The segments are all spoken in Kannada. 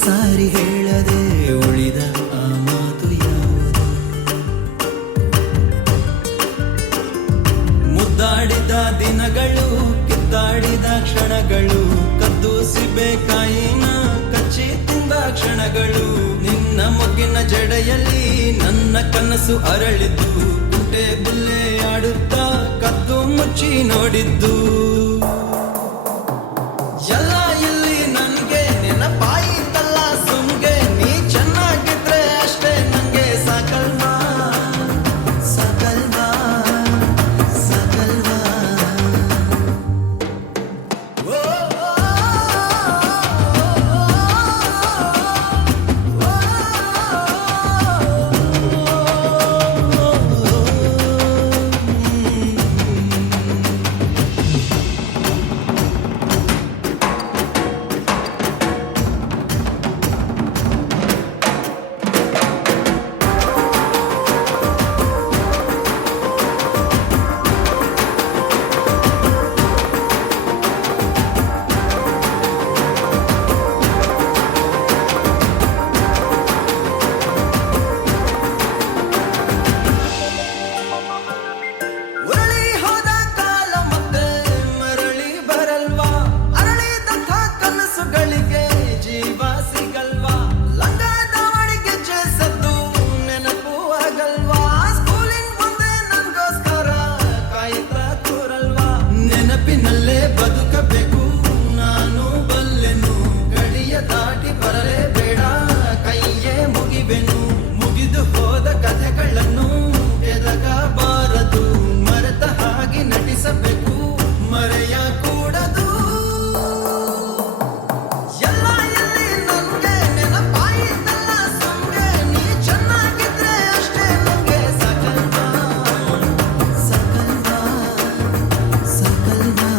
ಸಾರಿ ಹೇಳದೆ ಉಳಿದ ಆ ಮಾತು ಯಾವುದು? ಮುದ್ದಾಡಿದ ದಿನಗಳು, ಕಿತ್ತಾಡಿದ ಕ್ಷಣಗಳು, ಕದ್ದು ಸಿಬೇಕಾಯಿನ ಕಚ್ಚಿ ತಿಂದ ಕ್ಷಣಗಳು. ನಿನ್ನ ಮೊಗ್ಗಿನ ಜಡೆಯಲ್ಲಿ ನನ್ನ ಕನಸು ಅರಳಿದ್ದು, ಕುಂಟೆ ಬಿಲ್ಲೆ ಆಡುತ್ತಾ ಕದ್ದು ಮುಚ್ಚಿ ನೋಡಿದ್ದು. ಎಲ್ಲ ಇಲ್ಲಿ ನನ್ಗೆ ನೆನಪಾಯಿತಲ್ಲ ಸುಮ್ಗೆ, ನೀ ಚೆನ್ನಾಗಿದ್ರೆ ಅಷ್ಟೇ ನಂಗೆ ಸಾಕಲ್ವಾ, ಸಾಕಲ್ವಾ, ಸಾಕಲ್ವಾ. ಓ, ಓ, ನೆನಪಿನಲ್ಲೇ ಬದುಕಬೇಕು ನಾನು ಬಲ್ಲೆನು, ಗಡಿಯ ದಾಟಿ ಬರಲೇಬೇಡ ಕೈಯೇ ಮುಗಿವೆನು. ಮುಗಿದು ಹೋದ ಕಥೆಗಳನ್ನು ಎದಗಬಾರದು, ಮರೆತ ಹಾಗೆ ನಟಿಸಬೇಕು, ಮರೆಯ ಕೂಡದು. ಎಲ್ಲ ಎಲ್ಲಿ ನನ್ಗೆ ನೆನಪಾಯಿತಲ್ಲ ಸುಮ್ಗೆ, ನೀ ಚೆನ್ನಾಗಿದ್ರೆ ಅಷ್ಟೇ ನಂಗೆ ಸಾಕಲ್ವಾ, ಸಾಕಲ್ವಾ, ಸಾಕಲ್ವಾ.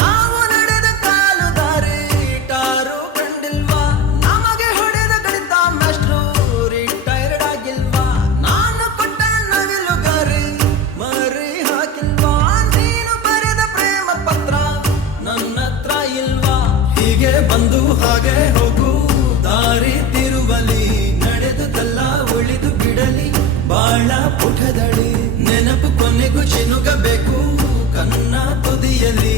ನಾವು ನಡೆದ ಕಾಲು ದಾರಿ ಟಾರು ಕಂಡಿಲ್ವಾ, ನಮಗೆ ಹೊಡೆದ ಗಣಿತ ಮಾಸ್ಟ್ರು ರಿಟೈರ್ಡ್ ಆಗಿಲ್ವಾ, ನಾನು ಕೊಟ್ಟ ನವಿಲುಗಾರಿ ಮರಿ ಹಾಕಿಲ್ವಾ, ನೀನು ಬರೆದ ಪ್ರೇಮ ಪತ್ರ ನನ್ನ ಹತ್ರ ಇಲ್ವಾ. ಹೀಗೆ ಬಂದು ಹಾಗೆ ಹೋಗು ದಾರಿ ತಿರುವಲಿ, ನಡೆದುದಲ್ಲ ಉಳಿದು ಬಿಡಲಿ ಬಾಳ ಪುಟದಳಿ. ನೆನಪು ಕೊನೆಗೂ ಚಿನುಗಬೇಕು ಕನ್ನ ತುದಿಯಲ್ಲಿ.